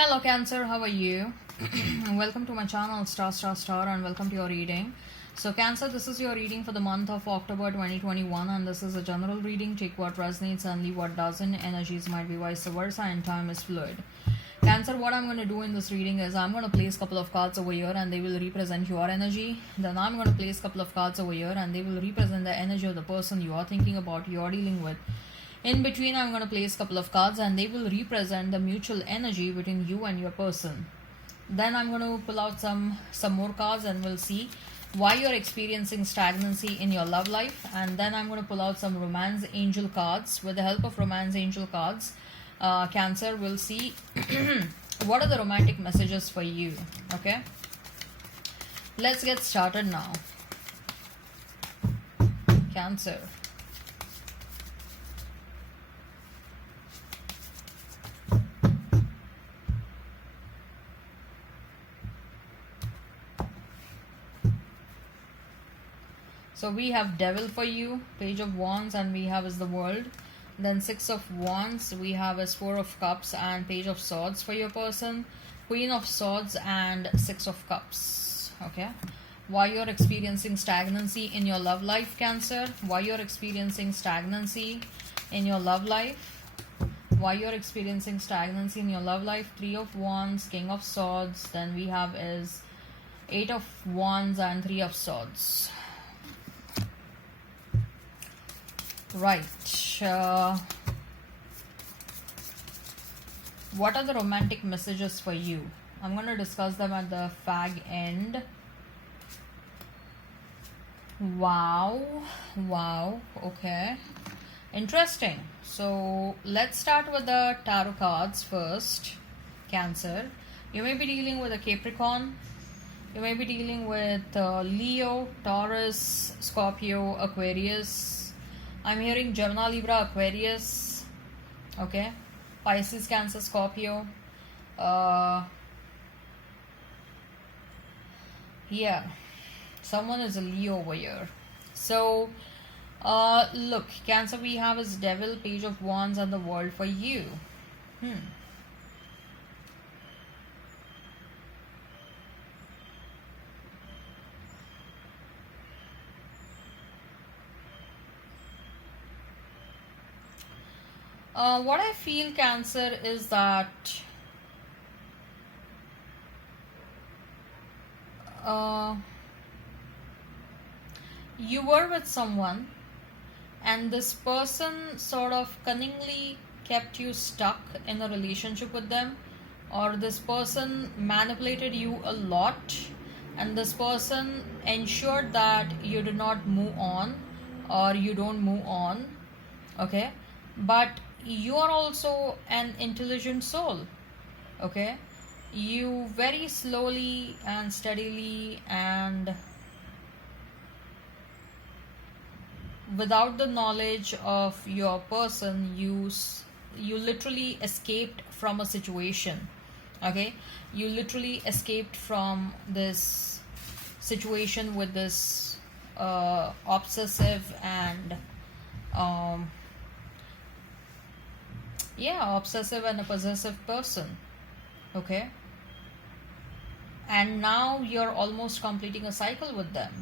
Hello Cancer, how are you? Welcome to my channel Star and welcome to your reading. So Cancer, this is your reading for the month of October 2021 and this is a general reading. Take what resonates and leave what doesn't. Energies might be vice versa and time is fluid. Cancer, what I'm going to do in this reading is I'm going to place a couple of cards over here and they will represent your energy. Then I'm going to place a couple of cards over here and they will represent the energy of the person you are thinking about, you are dealing with. In between, I'm going to place a couple of cards and they will represent the mutual energy between you and your person. Then I'm going to pull out some more cards and we'll see why you're experiencing stagnancy in your love life. And then I'm going to pull out some romance angel cards. With the help of romance angel cards, Cancer will see what are the romantic messages for you. Okay, let's get started now. Cancer. So we have Devil for you, Page of Wands, and we have is the World. Then Six of Wands, we have is Four of Cups and Page of Swords for your person. Queen of Swords and Six of Cups. Okay. Why you're experiencing stagnancy in your love life, Cancer? Why you're experiencing stagnancy in your love life? Why you're experiencing stagnancy in your love life? Three of Wands, King of Swords. Then we have is Eight of Wands and Three of Swords. Right. What are the romantic messages for you? I'm going to discuss them at the fag end. Wow. Okay. Interesting. So let's start with the tarot cards first. Cancer. You may be dealing with a Capricorn. You may be dealing with Leo, Taurus, Scorpio, Aquarius. I'm hearing Gemini, Libra, Aquarius. Okay. Pisces, Cancer, Scorpio. Yeah. Someone is a Leo over here. So, look. Cancer, we have is Devil, Page of Wands, and the World for you. What I feel, Cancer, is that you were with someone and this person sort of cunningly kept you stuck in a relationship with them, or this person manipulated you a lot and this person ensured that you do not move on or you don't move on. Okay, but you are also an intelligent soul. Okay, you very slowly and steadily and without the knowledge of your person, you literally escaped from a situation. Okay, you literally escaped from this situation with this obsessive and obsessive and a possessive person. Okay, and now you're almost completing a cycle with them.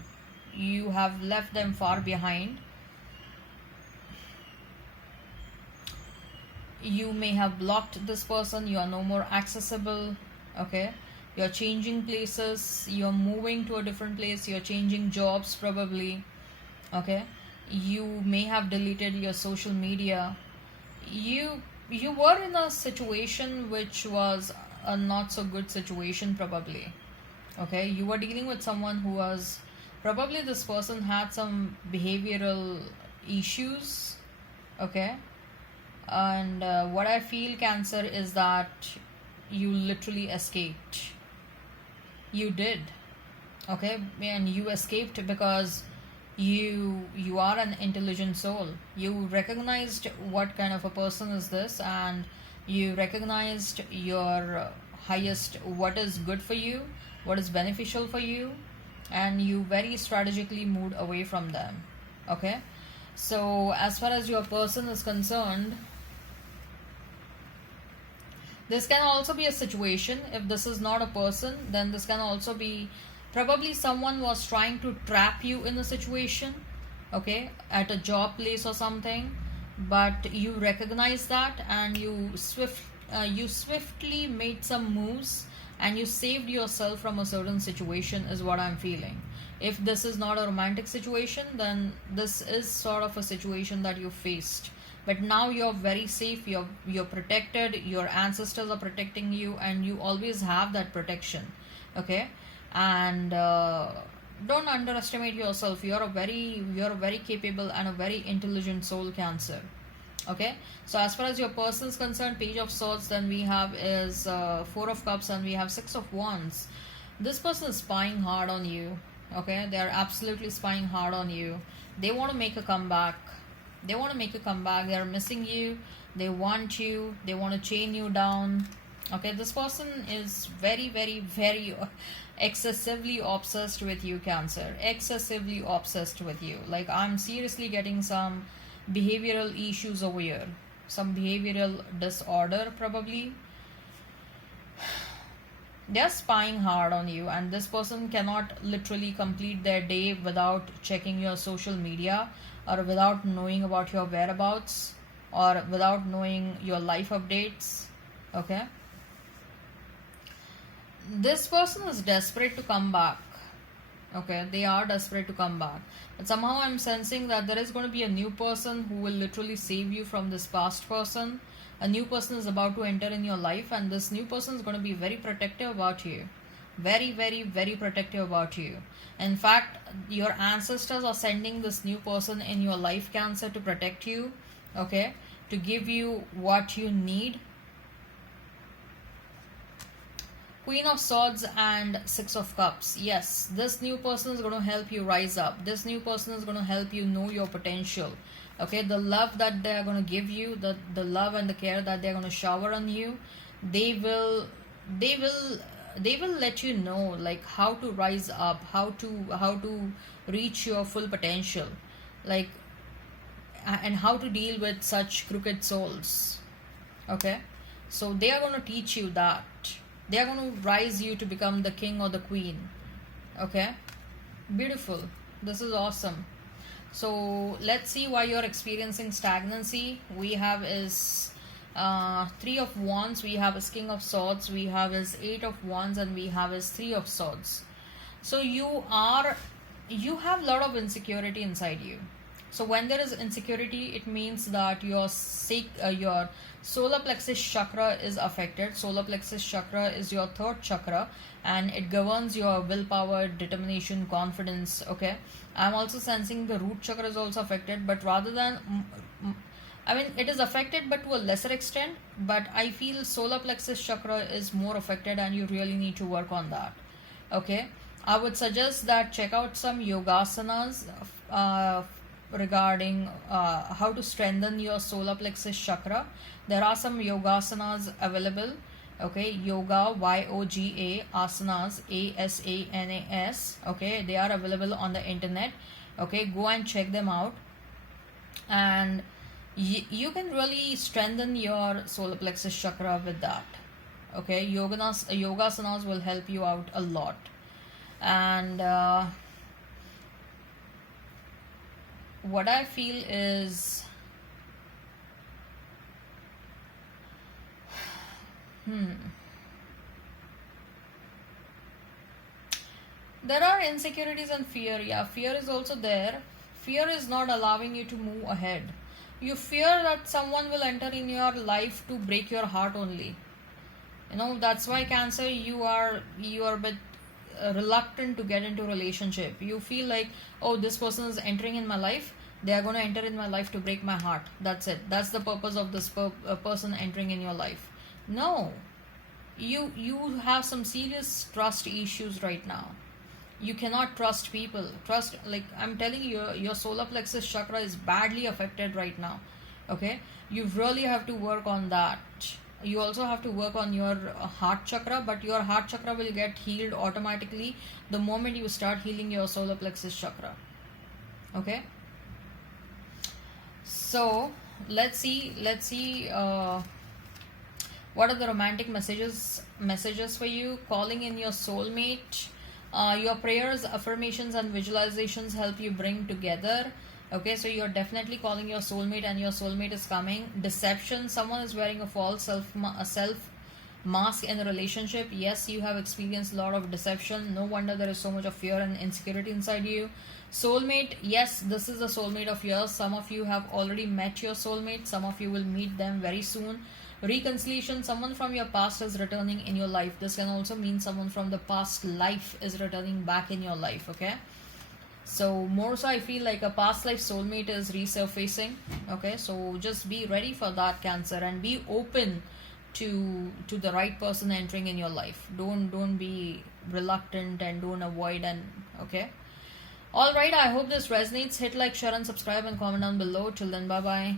You have left them far behind. You may have blocked this person. You are no more accessible. Okay, you're changing places, you're moving to a different place, you're changing jobs probably. Okay, you may have deleted your social media. You were in a situation which was a not so good situation probably. Okay, you were dealing with someone who was probably, this person had some behavioral issues. Okay, and what I feel, Cancer, is that you literally escaped. You did. Okay, and you escaped because you are an intelligent soul. You recognized what kind of a person is this, and you recognized your highest, what is good for you, what is beneficial for you, and you very strategically moved away from them. Okay, so as far as your person is concerned, This can also be a situation. If this is not a person, then this can also be probably someone was trying to trap you in a situation, okay, at a job place or something, but you recognize that and you swiftly made some moves and you saved yourself from a certain situation, is what I'm feeling. If this is not a romantic situation, then this is sort of a situation that you faced, but now you're very safe, you're protected, your ancestors are protecting you, and you always have that protection, okay. And don't underestimate yourself. You're a very capable and a very intelligent soul, Cancer, okay. So as far as your person is concerned, Page of Swords, then we have is Four of Cups, and we have Six of Wands. This person is spying hard on you, okay. They are absolutely spying hard on you. They want to make a comeback. They want to make a comeback. They are missing you. They want you. They want to chain you down, okay. This person is very, very, very excessively obsessed with you, Cancer. Excessively obsessed with you. Like, I'm seriously getting some behavioral issues over here, some behavioral disorder probably. They're spying hard on you, and this person cannot literally complete their day without checking your social media, or without knowing about your whereabouts, or without knowing your life updates, okay. This person is desperate to come back, okay. They are desperate to come back, but somehow I'm sensing that there is going to be a new person who will literally save you from this past person. A new person is about to enter in your life, and this new person is going to be very protective about you, very, very, very protective about you. In fact, your ancestors are sending this new person in your life, Cancer, to protect you, okay, to give you what you need. Queen of Swords and Six of Cups. Yes, this new person is going to help you rise up. This new person is going to help you know your potential, okay. The love that they are going to give you, the love and the care that they are going to shower on you, they will they will they will let you know, like, how to rise up, how to reach your full potential, like, and how to deal with such crooked souls, okay. So they are going to teach you that. They are going to rise you to become the king or the queen, okay. Beautiful. This is awesome. So let's see why you're experiencing stagnancy. We have is Three of Wands, we have is King of Swords, we have is Eight of Wands, and we have is Three of Swords. So you have a lot of insecurity inside you. So when there is insecurity, it means that your solar plexus chakra is affected. Solar plexus chakra is your third chakra, and it governs your willpower, determination, confidence, okay. I'm also sensing the root chakra is also affected, but rather than I mean, it is affected but to a lesser extent, but I feel solar plexus chakra is more affected, and you really need to work on that, okay. I would suggest that check out some yogasanas regarding how to strengthen your solar plexus chakra. There are some yogasanas available, okay. Yoga, yoga asanas, asanas, okay. They are available on the internet, okay. Go and check them out, and you can really strengthen your solar plexus chakra with that, okay. Yogasanas will help you out a lot. And what I feel is there are insecurities and fear. Yeah, fear is also there. Fear is not allowing you to move ahead. You fear that someone will enter in your life to break your heart only. That's why, Cancer, you are a bit reluctant to get into a relationship. You feel like, oh, this person is entering in my life, they are going to enter in my life to break my heart. That's it. That's the purpose of this person entering in your life. No, you have some serious trust issues right now. You cannot trust people. Like, I'm telling you, your solar plexus chakra is badly affected right now, okay. You really have to work on that. You also have to work on your heart chakra, but your heart chakra will get healed automatically the moment you start healing your solar plexus chakra, okay. So let's see What are the romantic messages for you? Calling in your soulmate. Your prayers, affirmations, and visualizations help you bring together. Okay, so you're definitely calling your soulmate, and your soulmate is coming. Deception. Someone is wearing a false self mask in a relationship. Yes, you have experienced a lot of deception. No wonder there is so much of fear and insecurity inside you. Soulmate. Yes, this is a soulmate of yours. Some of you have already met your soulmate. Some of you will meet them very soon. Reconciliation. Someone from your past is returning in your life. This can also mean someone from the past life is returning back in your life. Okay, so more so I feel like a past life soulmate is resurfacing. Okay, so just be ready for that, Cancer, and be open to the right person entering in your life. Don't be reluctant, and don't avoid. And okay, all right, I hope this resonates. Hit like, share, and subscribe, and comment down below. Till then, bye bye.